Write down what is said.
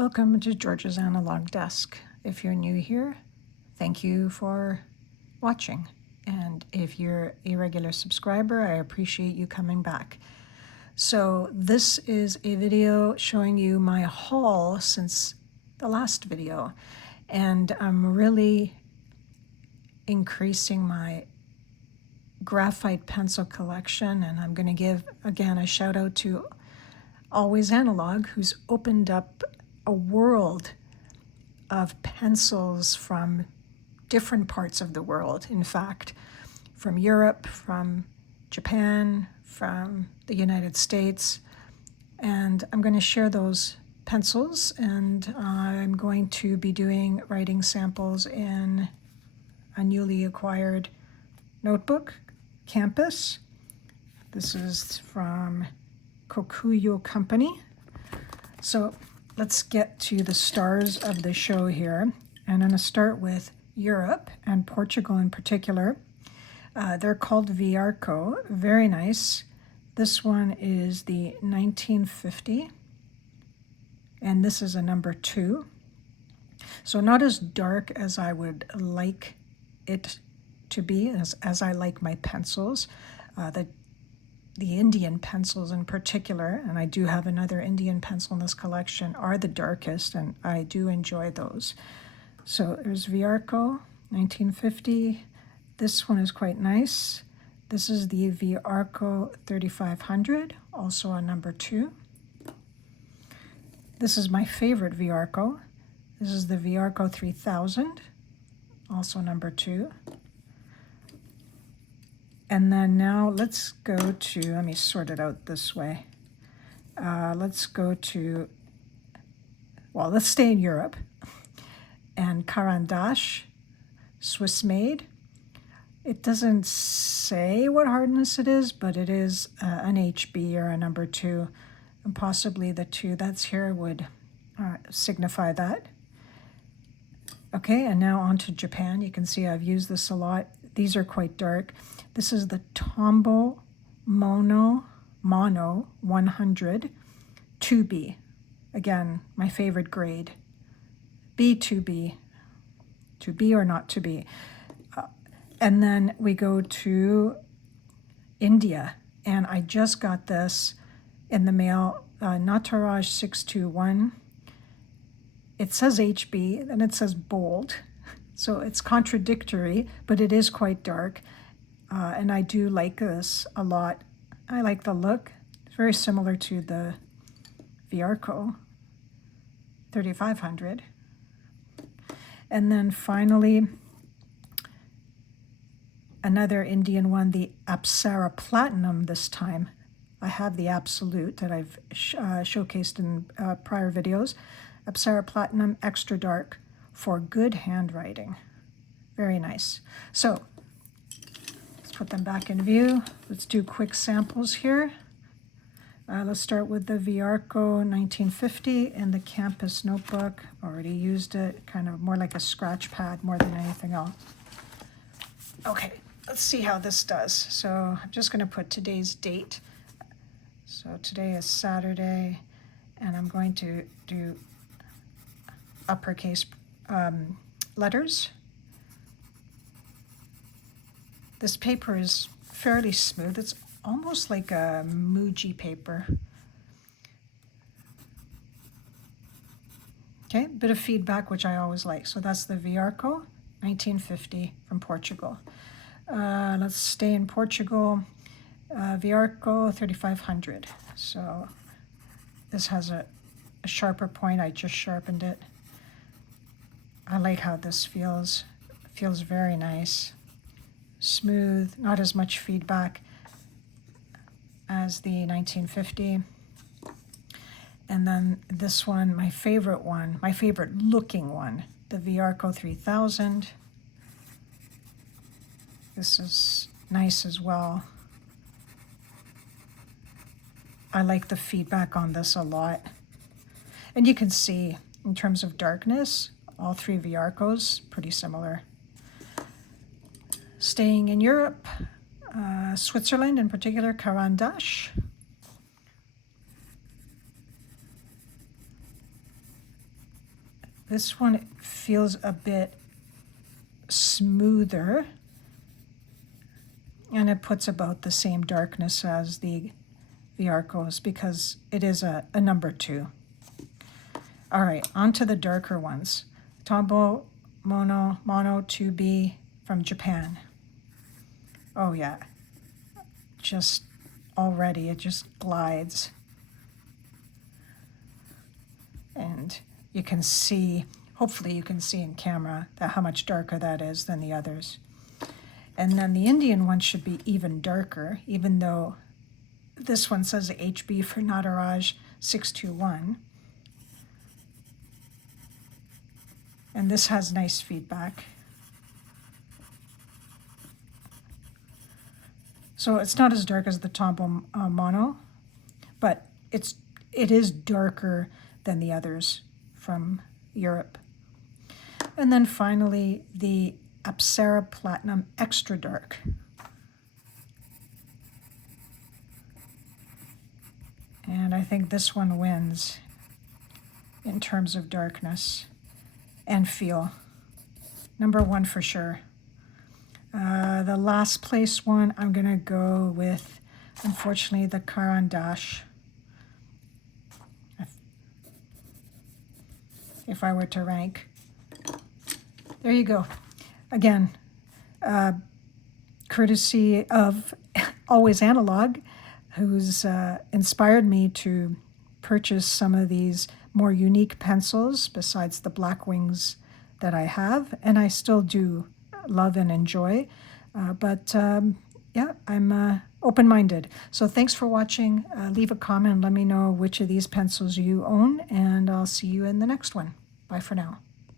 Welcome to George's Analog Desk. If you're new here, thank you for watching. And if you're a regular subscriber, I appreciate you coming back. So this is a video showing you my haul since the last video. And I'm really increasing my graphite pencil collection. And I'm going to give, again, a shout out to Always Analog, who's opened up a world of pencils from different parts of the world. In fact, from Europe, from Japan, from the United States. And I'm going to share those pencils, and I'm going to be doing writing samples in a newly acquired notebook, Campus. This is from Kokuyo Company. So let's get to the stars of the show here. And I'm going to start with Europe and Portugal in particular. They're called Viarco. Very nice. This one is the 1950. And this is a number 2. So not as dark as I would like it to be, as I like my pencils. The Indian pencils in particular, and I do have another Indian pencil in this collection, are the darkest, and I do enjoy those. So there's Viarco, 1950. This one is quite nice. This is the Viarco 3500, also a number 2. This is my favorite Viarco. This is the Viarco 3000, also number 2. And then now let's go to, let me sort it out this way. Let's go to, well, let's stay in Europe. And Caran, Swiss made. It doesn't say what hardness it is, but it is an HB or a number 2. And possibly the 2 that's here would signify that. Okay, and now on to Japan. You can see I've used this a lot. These are quite dark. This is the Tombow Mono 100 2B. Again, my favorite grade. B2B. To be or not to be. And then we go to India. And I just got this in the mail. Nataraj 621. It says HB and it says bold. So it's contradictory, but it is quite dark. And I do like this a lot. I like the look. It's very similar to the Viarco 3500. And then finally, another Indian one, the Apsara Platinum this time. I have the Absolute that I've showcased in prior videos. Apsara Platinum Extra Dark for good handwriting. Very nice. So let's put them back in view. Let's do quick samples here. Let's start with the Viarco 1950 and the Campus notebook. Already used it, kind of more like a scratch pad more than anything else. Okay, let's see how this does. So I'm just going to put today's date. So today is Saturday, and I'm going to do uppercase letters. This paper is fairly smooth. It's almost like a Muji paper. Okay, bit of feedback, which I always like. So that's the Viarco 1950 from Portugal. Let's stay in Portugal. Viarco 3500. So this has a sharper point. I just sharpened it. I like how this feels. It feels very nice. Smooth, not as much feedback as the 1950. And then this one, my favorite looking one, the Viarco 3000. This is nice as well. I like the feedback on this a lot. And you can see, in terms of darkness, all 3 Viarcos, pretty similar. Staying in Europe, Switzerland in particular, Caran. This one feels a bit smoother, and it puts about the same darkness as the Viarcos because it is a number 2. All right, on to the darker ones. Tombow Mono 2B from Japan. Oh yeah, just already it just glides. And you can see, hopefully you can see in camera how much darker that is than the others. And then the Indian one should be even darker, even though this one says HB for Nataraj 621. And this has nice feedback. So it's not as dark as the Tombow Mono, but it is darker than the others from Europe. And then finally, the Apsara Platinum Extra Dark. And I think this one wins in terms of darkness and feel. Number 1 for sure. The last place one, I'm going to go with, unfortunately, the Caran Dash. If I were to rank. There you go. Again, courtesy of Always Analog, who's inspired me to purchase some of these more unique pencils besides the black wings that I have, and I still do love and enjoy. Yeah, I'm open-minded. So thanks for watching. Leave a comment and let me know which of these pencils you own, and I'll see you in the next one. Bye for now.